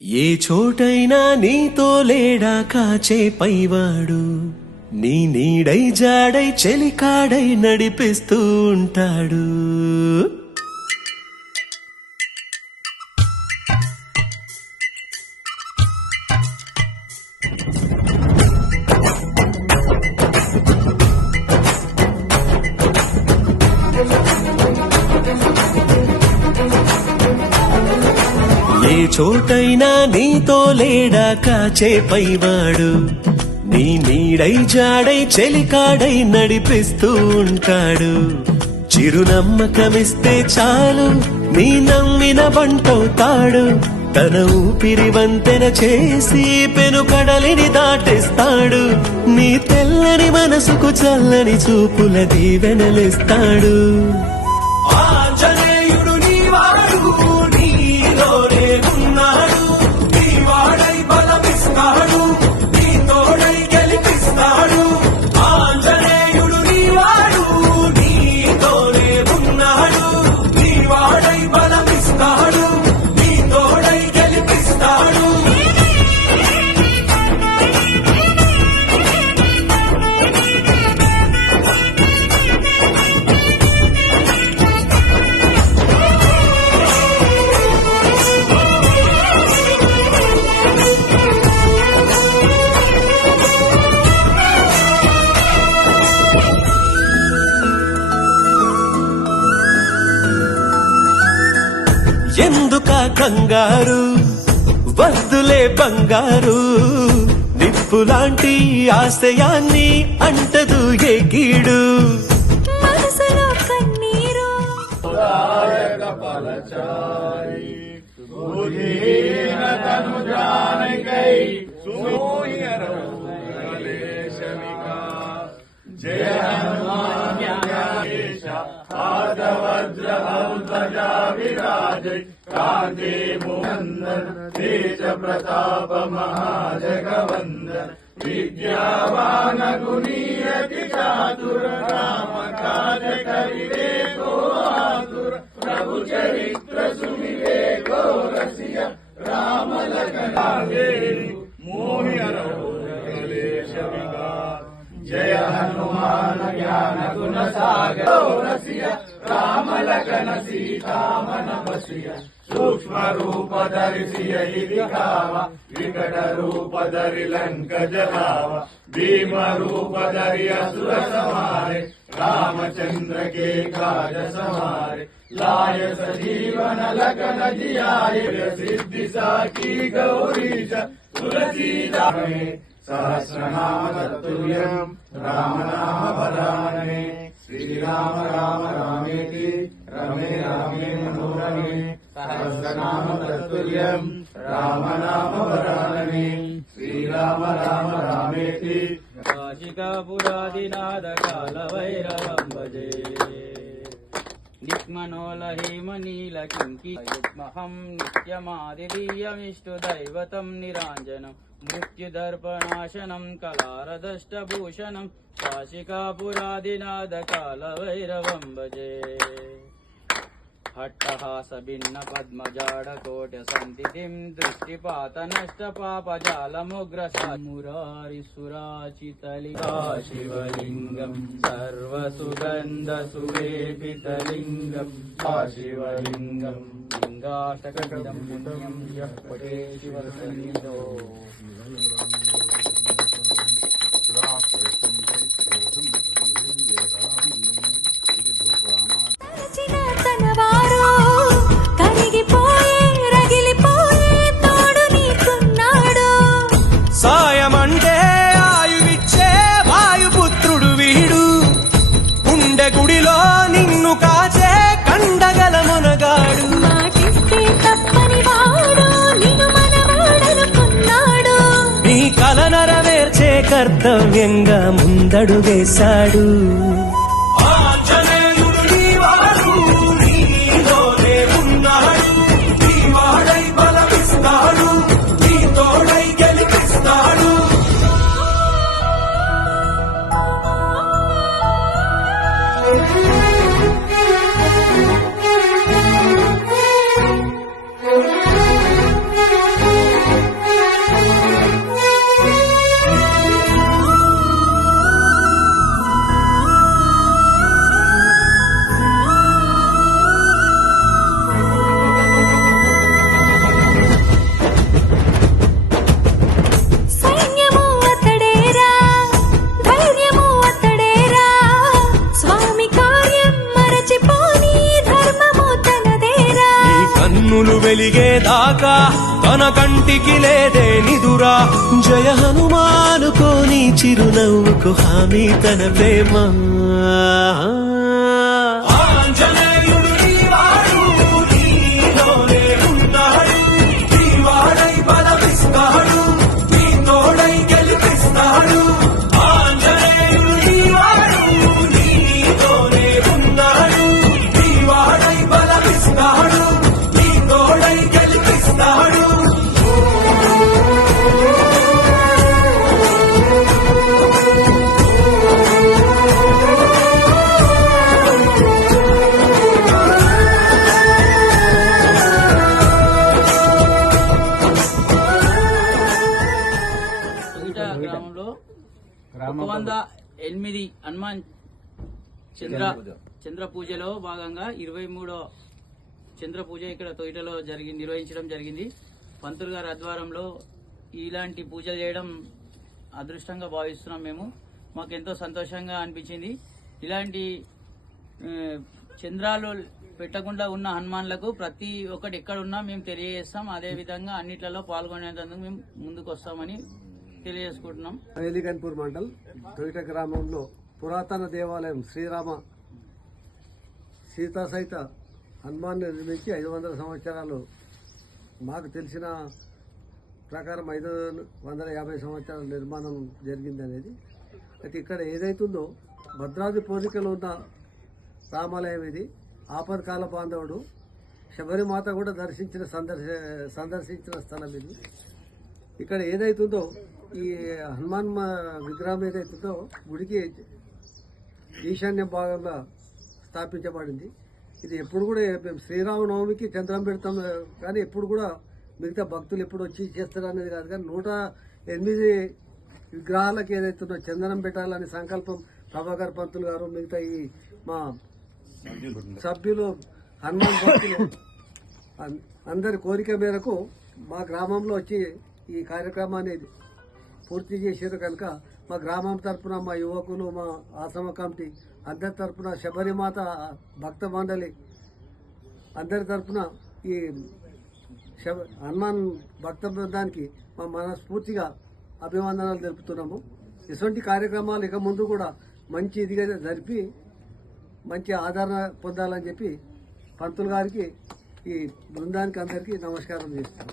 ఏ చోటైనా నీతో లేడా కాచే పైవాడు, నీ నీడై జాడై చెలికాడై నడిపిస్తూ ఉంటాడు. ఏ చోటైనా నీతో లేడా కాచే పైవాడు, నీ నీడై జాడై చెలికాడై నడిపిస్తూ ఉంటాడు. చిరునమ్మకమిస్తే చాలు నీ నమ్మిన బంటవుతాడు. తన ఊపిరి వంతెన చేసి పెను కడలిని దాటేస్తాడు. నీ తెల్లని మనసుకు చల్లని చూపుల దీవెనలిస్తాడు. ఆంజనేయుడు నీవాడు, నీలోనే ఉన్నాడు. నీ వాడై బలమిస్తాడు, నీ తోడై గెలిపిస్తాడు. ఆంజనేయుడు నీవాడు, నీలోనే ఉన్నాడు. నీ వాడై బలమిస్తాడు, నీ తోడై గెలిపిస్తాడు. ఎందుకా కంగారు, వద్దులే బంగారు. నిప్పులాంటి ఆశయాన్ని అంటదు ఏ కీడు. మనసులో కన్నీరు జయ హనుమాన్ పాదవజ్రధ్వజా విరాజై కాంతే మునందన్ తేజ ప్రతాప మహాజగవందన్ విద్యావాన గుణీయతి చాతుర రామ కాజ కరివేకో ఆతుర ప్రభు చరిత్ర సువివేకో రసియ రామ లఖన మోహి కలేశ వికాస్. జయ హనుమాన్ జ్ఞాన గుణ సాగర రసియ రామ లఖన సీతామన బసియ సూక్ష్మ రూప ధరిసియ దిఖావ వికట రూప ధరి లంక జలావ భీమ రూప ధరి అసుర సమారే రామచంద్ర के काज समारे लाय सजीवन लखन जियाय सिद्धि साकी गौरीश तुलसीदास सहस्रनाम तत्तुल्यं राम नाम वरानने श्रीराम राम रामेति रमे रामे मनोरमे सहस्रनाम तत्तुल्यं राम नाम वरानने श्रीराम राम रामेति. काशिकापुरादिनाथ कालभैरवं भजे निक्मनोलहीमनीलकिङ्किमहं नित्यमादिवीयमिष्टदैवतं निराञ्जनं मृत्युदर्पणाशनं कलारदष्टभूषणं काशिकापुरादिनाथ कालभैरवं भजे. हट्टहास भिन्न पद्मजाडकोट्य सन्तितिं दृष्टिपात नष्ट पापजालमुग्रसा मुरारिसुराचितलिका शिवलिङ्गं सर्वसुगन्ध सुलेपितलिङ्गं शिवलिङ्गं लिङ्गाष्टकमिदं पुण्यं यः पठे शिवसन्निधौ. సాయమంటే ఆయువిచ్చే వాయుపుత్రుడు వీడు, గుండె గుడిలో నిన్ను కాచే కండగల మునగాడు. మాటిస్తే తప్పని వాడు నిన్ను మనవాడనుకున్నాడు. నీ కల నెరవేర్చే కర్తవ్యంగా ముందడుగేశాడు. దాకా తన కంటికి లేదే నిదురా. జయ హనుమానుకోని చిరునవ్వుకు హామీ తన ప్రేమ. ఆంజనేయుడు నీవాడు, నీలోనే ఉన్నాడు, నీవాడై బలమిస్తాడు, నీ తోడై గెలిపిస్తాడు. ఆంజనేయుడు నీవాడు, నీలోనే ఉన్నాడు, నీవాడై బలమిస్తాడు, నీ తోడై గెలిపిస్తాడు. గ్రామంలో 108 హనుమాన్ చంద్ర పూజలో భాగంగా 23వ చంద్ర పూజ ఇక్కడ తొయిటలో నిర్వహించడం జరిగింది. పంతులు గారి ఆధ్వర్యంలో ఇలాంటి పూజలు చేయడం అదృష్టంగా భావిస్తున్నాం. మేము మాకు ఎంతో సంతోషంగా అనిపించింది. ఇలాంటి చంద్రాలు పెట్టకుండా ఉన్న హనుమాన్లకు ప్రతి ఒక్కటి ఎక్కడున్నా మేము తెలియజేస్తాం. అదే విధంగా అన్నిట్లలో పాల్గొనేందుకు మేము ముందుకు వస్తామని తెలియజేసుకుంటున్నాం. ఎలిగన్పూర్ మండల్ తొయిట గ్రామంలో పురాతన దేవాలయం శ్రీరామ సీతా సహిత హనుమాన్ నిర్మించి 500 సంవత్సరాలు, మాకు తెలిసిన ప్రకారం 550 సంవత్సరాల నిర్మాణం జరిగింది అనేది. అయితే ఇక్కడ ఏదైతుందో భద్రాద్రి పోలికలో ఉన్న రామాలయం ఇది. ఆపత్కాల బాంధవుడు శబరిమాత కూడా సందర్శించిన స్థలం ఇది. ఇక్కడ ఏదైతుందో ఈ హనుమాన్ విగ్రహం ఏదైతుందో గుడికి ఈశాన్య భాగంగా స్థాపించబడింది. ఇది ఎప్పుడు కూడా శ్రీరామనవమికి చంద్రం పెడతాం, కానీ ఎప్పుడు కూడా మిగతా భక్తులు ఎప్పుడు వచ్చి చేస్తారు అనేది కాదు. కానీ 108 విగ్రహాలకు ఏదైతుందో చందనం పెట్టాలని సంకల్పం ప్రభాకర్ పంతులు గారు, మిగతా ఈ మా సభ్యులు, హనుమాన్ భక్తులు అందరి కోరిక మేరకు మా గ్రామంలో వచ్చి ఈ కార్యక్రమాన్ని పూర్తి చేసారు. కనుక మా గ్రామం తరఫున, మా యువకులు, మా ఆశ్రమ కమిటీ అందరి తరఫున, శబరిమాత భక్త మండలి అందరి తరఫున ఈ హనుమాన్ భక్త బృందానికి మా మనస్ఫూర్తిగా అభివందనాలు తెలుపుతున్నాము. ఇటువంటి కార్యక్రమాలు ఇక ముందు కూడా మంచి ఇదిగా జరిపి మంచి ఆదరణ పొందాలని చెప్పి పంతులు గారికి, ఈ బృందానికి అందరికీ నమస్కారం చేస్తాను.